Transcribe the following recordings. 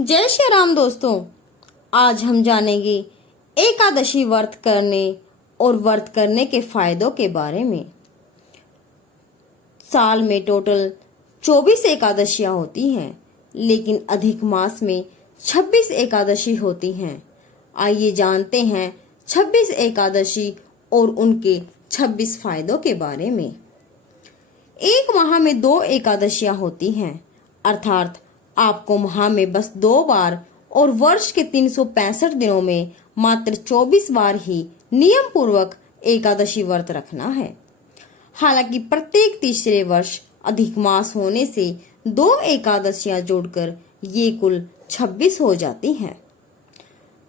जय श्री राम दोस्तों। आज हम जानेंगे एकादशी व्रत करने और व्रत करने के फायदों के बारे में। साल में टोटल 24 एकादशियां होती हैं, लेकिन अधिक मास में 26 एकादशी होती हैं। आइए जानते हैं 26 एकादशी और उनके 26 फायदों के बारे में। एक माह में 2 एकादशियां होती हैं, अर्थात आपको माह में बस 2 बार और वर्ष के 365 दिनों में मात्र 24 बार ही नियम पूर्वक एकादशी व्रत रखना है। हालांकि प्रत्येक तीसरे वर्ष अधिक मास होने से 2 एकादशियां जोड़कर ये कुल 26 हो जाती हैं।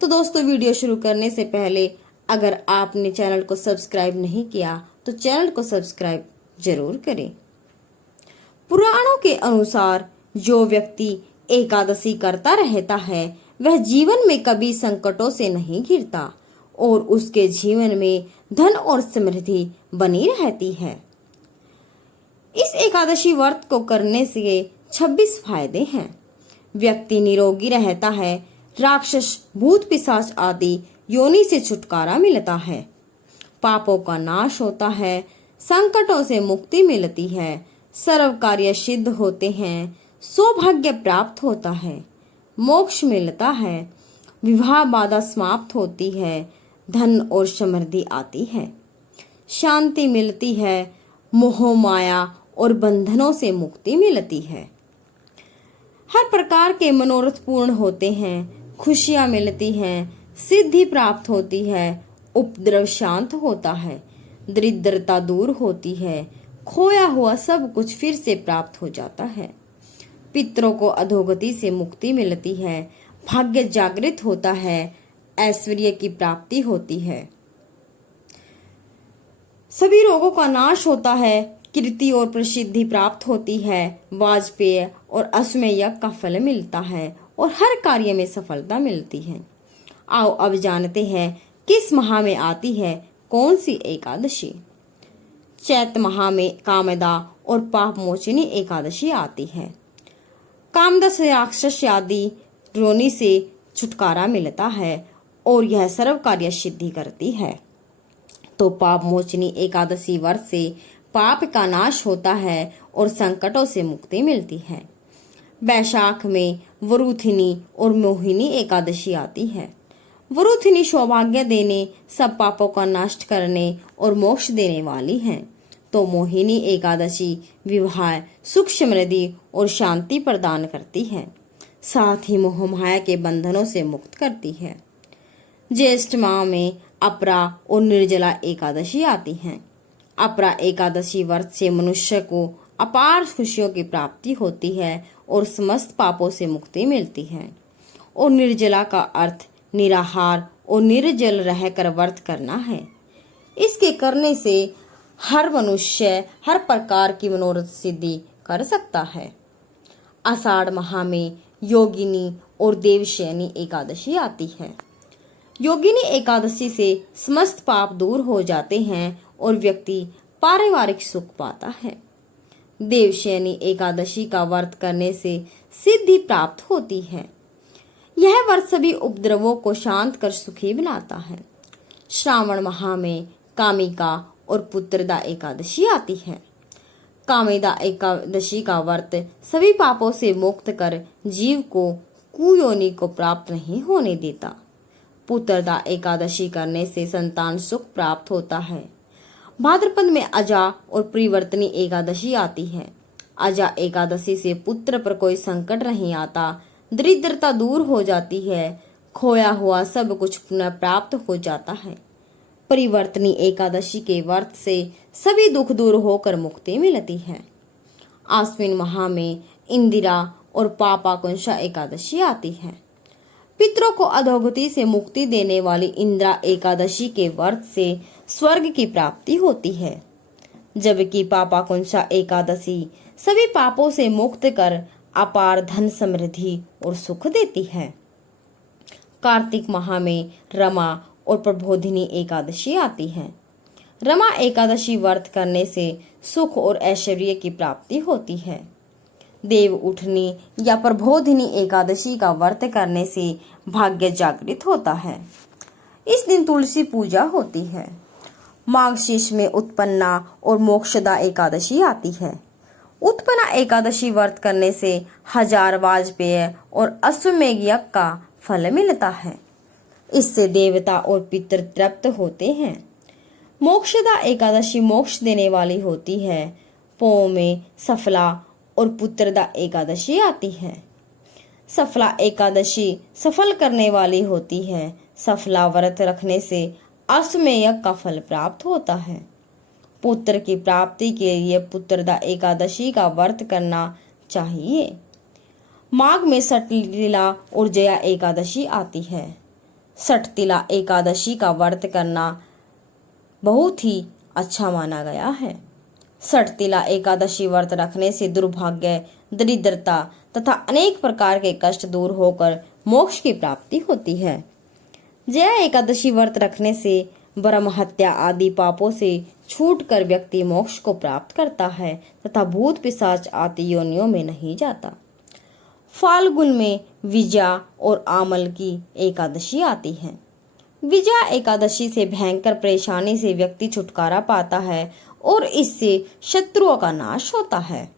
तो दोस्तों, वीडियो शुरू करने से पहले अगर आपने चैनल को सब्सक्राइब नहीं किया तो चैनल को सब्सक्राइब जरूर करें। पुराणों के अनुसार जो व्यक्ति एकादशी करता रहता है वह जीवन में कभी संकटों से नहीं घिरता और उसके जीवन में धन और समृद्धि बनी रहती है। इस एकादशी व्रत को करने से 26 फायदे हैं। व्यक्ति निरोगी रहता है, राक्षस भूत पिशाच आदि योनि से छुटकारा मिलता है, पापों का नाश होता है, संकटों से मुक्ति मिलती है, सर्व कार्य सिद्ध होते हैं, सौभाग्य प्राप्त होता है, मोक्ष मिलता है, विवाह बाधा समाप्त होती है, धन और समृद्धि आती है, शांति मिलती है, मोह माया और बंधनों से मुक्ति मिलती है, हर प्रकार के मनोरथ पूर्ण होते हैं, खुशियां मिलती हैं, सिद्धि प्राप्त होती है, उपद्रव शांत होता है, दरिद्रता दूर होती है, खोया हुआ सब कुछ फिर से प्राप्त हो जाता है, पितरों को अधोगति से मुक्ति मिलती है, भाग्य जागृत होता है, ऐश्वर्य की प्राप्ति होती है, सभी रोगों का नाश होता है, कीर्ति और प्रसिद्धि प्राप्त होती है, वाजपेय और अश्वमेध यज्ञ का फल मिलता है और हर कार्य में सफलता मिलती है। आओ अब जानते हैं किस माह में आती है कौन सी एकादशी। चैत्र माह में कामदा और पाप मोचिनी एकादशी आती है। कामदा से राक्षस आदि योनि से छुटकारा मिलता है और यह सर्व कार्य सिद्धि करती है। तो पाप मोचनी एकादशी व्रत से पाप का नाश होता है और संकटों से मुक्ति मिलती है। वैशाख में वरुथिनी और मोहिनी एकादशी आती है। वरुथिनी सौभाग्य देने, सब पापों का नष्ट करने और मोक्ष देने वाली है, तो मोहिनी एकादशी विवाह, सुख, समृद्धि और शांति प्रदान करती है, साथ ही मोह माया के बंधनों से मुक्त करती है। ज्येष्ठ माह में अपरा और निर्जला एकादशी आती हैं। अपरा एकादशी व्रत से मनुष्य को अपार खुशियों की प्राप्ति होती है और समस्त पापों से मुक्ति मिलती है। और निर्जला का अर्थ निराहार और निर्जल रहकर व्रत करना है। इसके करने से हर मनुष्य हर प्रकार की मनोरथ सिद्धि कर सकता है। आषाढ़ माह में योगिनी और देवशयनी एकादशी आती है। योगिनी एकादशी से समस्त पाप दूर हो जाते हैं और व्यक्ति पारिवारिक सुख पाता है। देवशयनी एकादशी का व्रत करने से सिद्धि प्राप्त होती है। यह व्रत सभी उपद्रवों को शांत कर सुखी बनाता है। श्रावण माह में कामिका और पुत्रदा एकादशी आती है। कामिदा एकादशी का व्रत सभी पापों से मुक्त कर जीव को कुयोनि को प्राप्त नहीं होने देता। पुत्रदा एकादशी करने से संतान सुख प्राप्त होता है। भाद्रपद में अजा और परिवर्तनी एकादशी आती है। अजा एकादशी से पुत्र पर कोई संकट नहीं आता, दरिद्रता दूर हो जाती है, खोया हुआ सब कुछ पुनः प्राप्त हो जाता है। परिवर्तनी एकादशी के व्रत से सभी दुख दूर होकर मुक्ति मिलती है। आश्विन माह में इंदिरा और पापाकुंशा एकादशी आती है। पितरों को अधोगति से मुक्ति देने वाली इंदिरा एकादशी के व्रत से स्वर्ग की प्राप्ति होती है, जबकि पापाकुंशा एकादशी सभी पापों से मुक्त कर अपार धन, समृद्धि और सुख देती है। कार्तिक माह में रमा और प्रबोधिनी एकादशी आती है। रमा एकादशी व्रत करने से सुख और ऐश्वर्य की प्राप्ति होती है। देव उठनी या प्रबोधिनी एकादशी का व्रत करने से भाग्य जागृत होता है। इस दिन तुलसी पूजा होती है। माघ शीर्ष में उत्पन्ना और मोक्षदा एकादशी आती है। उत्पन्ना एकादशी व्रत करने से 1000 वाजपेय और अश्वमेघ यज्ञ का फल मिलता है। इससे देवता और पितृ तृप्त होते हैं। मोक्षदा एकादशी मोक्ष देने वाली होती है। पौ में सफला और पुत्रदा एकादशी आती है। सफला एकादशी सफल करने वाली होती है। सफला व्रत रखने से अश्वमेध यज्ञ का फल प्राप्त होता है। पुत्र की प्राप्ति के लिए पुत्रदा एकादशी का व्रत करना चाहिए। माघ में सटतिला और जया एकादशी आती है। सटतिला एकादशी का व्रत करना बहुत ही अच्छा माना गया है। सटतिला एकादशी व्रत रखने से दुर्भाग्य, दरिद्रता तथा अनेक प्रकार के कष्ट दूर होकर मोक्ष की प्राप्ति होती है। जया एकादशी व्रत रखने से ब्रह्म हत्या आदि पापों से छूटकर व्यक्ति मोक्ष को प्राप्त करता है तथा भूत पिशाच आदि योनियों में नहीं जाता। फाल्गुन में विजया और आमल की एकादशी आती है। विजया एकादशी से भयंकर परेशानी से व्यक्ति छुटकारा पाता है और इससे शत्रुओं का नाश होता है।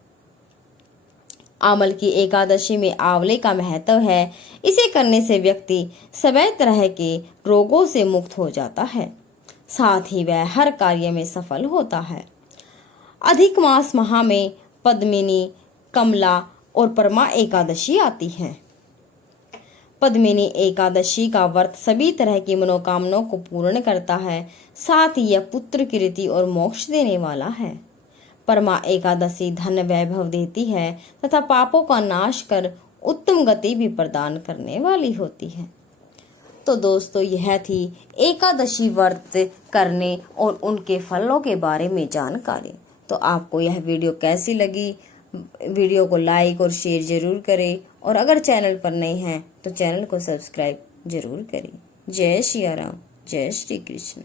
आमल की एकादशी में आंवले का महत्व है। इसे करने से व्यक्ति सभी तरह के रोगों से मुक्त हो जाता है, साथ ही वह हर कार्य में सफल होता है। अधिक मास माह में पद्मिनी, कमला और परमा एकादशी आती है। पद्मिनी एकादशी का व्रत सभी तरह की मनोकामनाओं को पूर्ण करता है, साथ ही यह पुत्र कीर्ति और मोक्ष देने वाला है। परमा एकादशी धन वैभव देती है तथा पापों का नाश कर उत्तम गति भी प्रदान करने वाली होती है। तो दोस्तों, यह थी एकादशी व्रत करने और उनके फलों के बारे में जानकारी। तो आपको यह वीडियो कैसी लगी? वीडियो को लाइक और शेयर जरूर करें और अगर चैनल पर नए हैं तो चैनल को सब्सक्राइब जरूर करें। जय श्री राम, जय श्री कृष्ण।